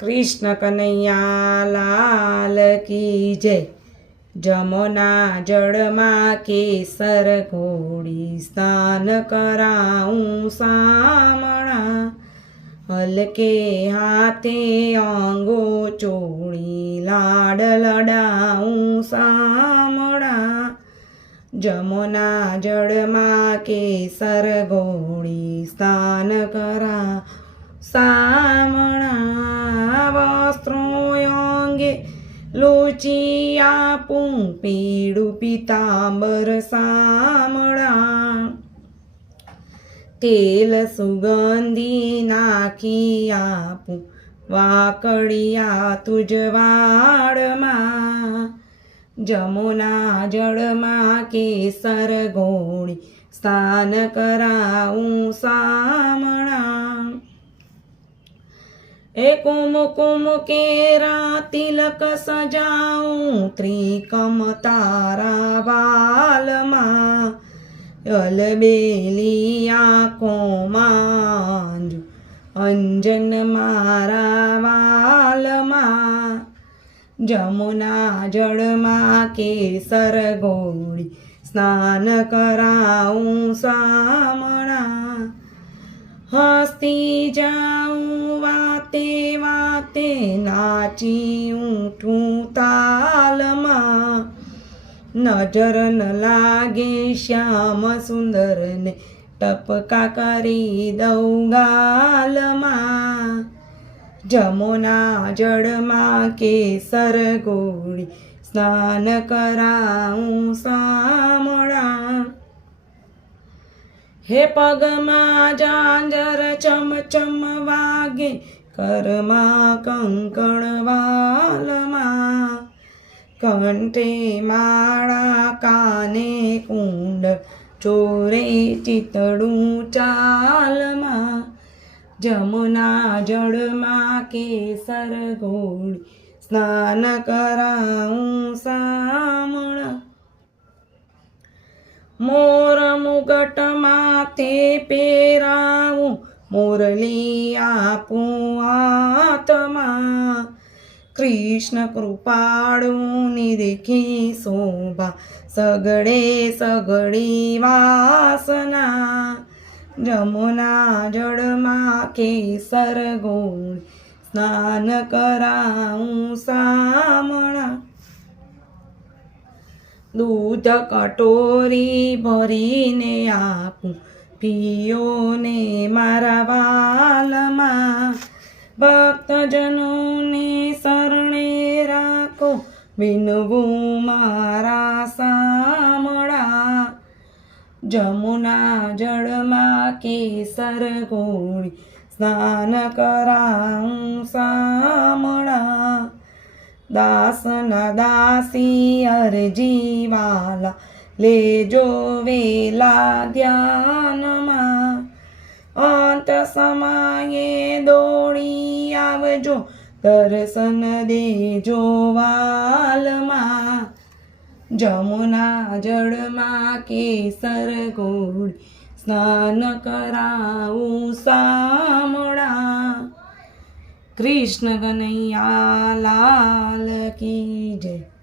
કૃષ્ણ કનૈયા લાલ કી જય. જમના જળમાં કેસર ઘોડી સ્નાન કરાઉં સામણા. હલકે હાથે અંગો ચોળી લાડ લડાઉં સામણા. જમના જળમાં કેસર ઘોડી સ્નાન કરા સામણા. લોચી આપું પીળું પિતાંબર સામળા. તેલ સુગંધી નાખી આપું, વાકડિયા તુજ વાળમાં. જમુના જળમાં કેસર ગોળી, સ્નાન કરાવું સામણા. એ કુમકુમ કેરા તિલક સજાઉં ત્રિકમ તારા વાલમાં અલબેલી આંખોમાં અંજન મારા વાલમાં, જમુના જળમાં કેસર ગોળી સ્નાન કરાવું સામણા, હસ્તી જાઉં વાતે વાતે નાચી ઊઠું તાલમાં. નજર ન લાગે શ્યામ સુંદરને ટપકા કરી દઉં ગાલમાં. જમોના જળમાં કેસર ગોળી સ્નાન કરાવું સામળા. હે પગમાં જાંજર ચમચમ વાગે કરમાં કંકણ વાલમાં. કંઠે માળા કાને કુંડ, ચોરે ચિતડું ચાલમાં. જમુના જળમાં કેસર ગોળી, સ્નાન કરાવું સામણ. મોર મુગટ માથે પહેરાવું મુરલી આપું આત્મા. કૃષ્ણ કૃપાળું દેખી શોભા. સગડે સગડી વાસના. જમુના જળમાં કેસર ગોળ. સ્નાન કરાવું સામણા. દૂધ કટોરી ભરીને આપું. પીઓને મારા વાલમાં, ભક્તજનોને શરણે રાખો, વિનવું મારા સામળા. જમુના જળમાં કેસર ગોળી સ્નાન કરાઉં સામળા. દાસના દાસી અરજી વાલા લેજો વેલા ધ્યાનમાં. અંત સમયે દોડી આવજો, દર્શન દેજો વાલમાં. જમુના જળમાં કેસર ગોળ સ્નાન કરાવું સામણા કૃષ્ણ કનૈયા લાલ કી જય.